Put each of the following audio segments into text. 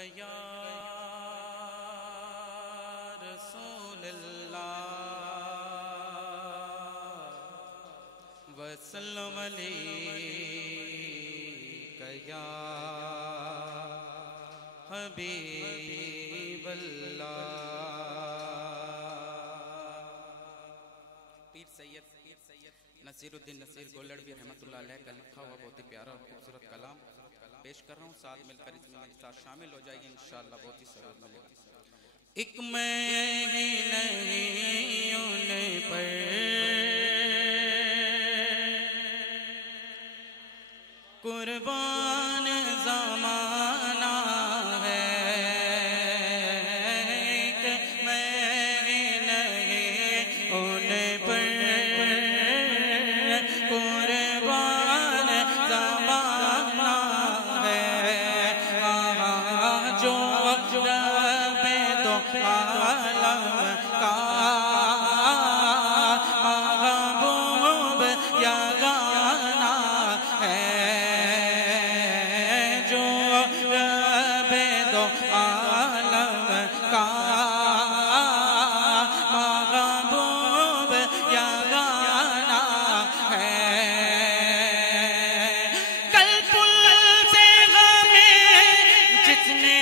یا رسول اللہ وسلم علیک یا حبیب اللہ۔ پیر سید نصیر الدین نصیر گولڑوی رحمۃ اللہ علیہ کا لکھا ہوا بہت ہی پیارا اور خوبصورت کلام پیش کر رہا ہوں، ساتھ مل کر اس میں میرے ساتھ شامل ہو جائیے، انشاءاللہ بہت ہی ثواب ملے گا۔ ایک میں ہی نہیں ان پر قربان زمانہ ہے، ایک میں ہی نہیں ان پر قربان زمانہ ہے، جو رب دو عالم کا محبوب یگانہ ہے، جو رب دو عالم کا محبوب یگانہ ہے۔ کل پل سے ہمیں جس نے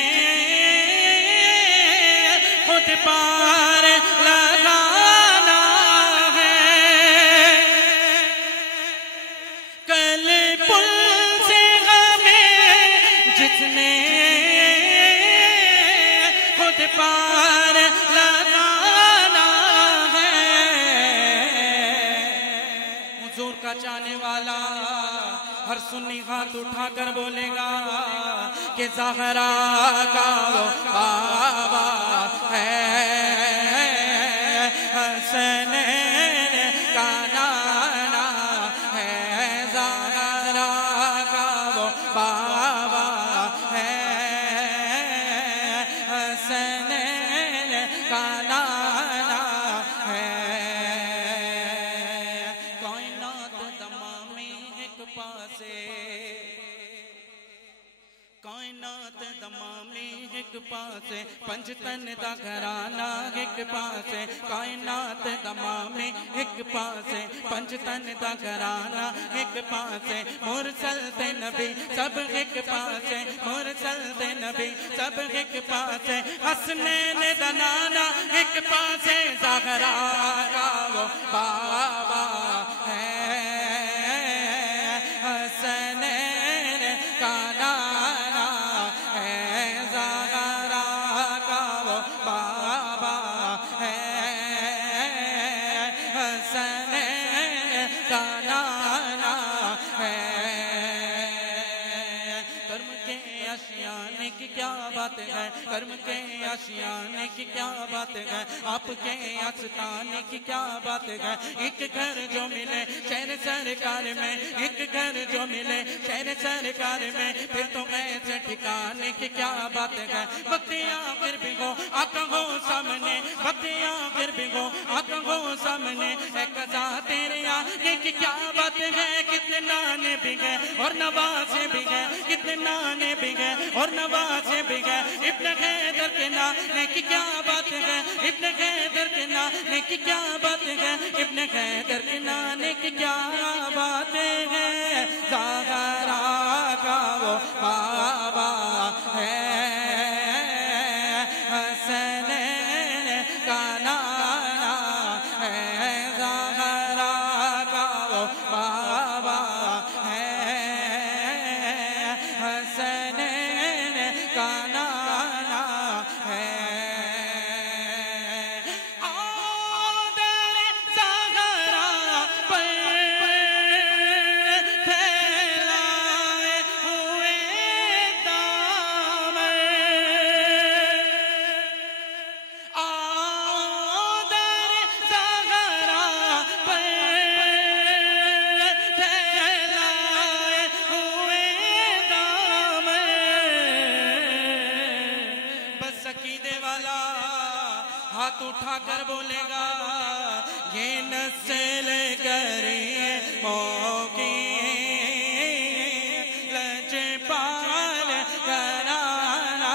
خود پار لگانا ہے، کل پل سے ہمیں جس نے خود پار لگانا ہے، حضور کا چاہنے والا ہر سنی ہاتھ اٹھا کر بولے گا کہ زہرا کا وہ بابا ہے، حسنین کا نانا ہے، زہرا کا وہ بابا ہے، حسنین کا نانا ہے۔ کائنات تمامی ایک پاسے، کائنات تمامی ایک پاسے، پنج تن دا گھرانہ ایک پاسے، کائنات تمامی ایک پاسے، پنج تن دا گھرانہ ایک پاسے، مرسل تے نبی سب ایک پاسے، مرسل تے نبی سب ایک پاسے، حسنین دا نانا ایک پاسے، زہرا کا وہ بابا ہے، حسنین کا نانا ہے، زہرا کا وہ بابا ہے، حسنین کا نانا ہے۔ کرم کے آشیانے کی کیا بات ہے، کرم کے آشیانے کی کیا بات ہے، آپ کے آستانے کی کیا بات ہے، ایک گھر جو ملے شہر سرکار میں، ایک گھر جو ملے شہر سرکار میں، پھر تو ایسے ٹھکانے کی کیا بات ہے، بختیاں پھر بھی ہو آقا ہو سامنے، بختیاں پھر بھی ہو آقا ہو سامنے، اے قضا تیرے آنے کی کیا بات ہے، کتنے نانے بھی گئے اور نوازے بھی گئے، کتنے نانے بھی گئے اور نوازے بھی گئے، ابن حیدر کے نانے کی کیا بات ہے، ابن حیدر کے نانے کی کیا بات ہے، ابن حیدر کے نانے کی کیا بات ہے، زہرا کا وہ بابا ہے، حسنین کا نانا ہے، زہرا کا وہ بابا ہے، حسنین کا نانا ہے۔ آدر زہرا پر پھیلائے ہوئے دامن، آدر زہرا پر پھیلائے ہوئے دامن، بس عقیدے والا ہاتھ اٹھا کر بولے گا یہ نسل کریے موکی لجپال گھرانہ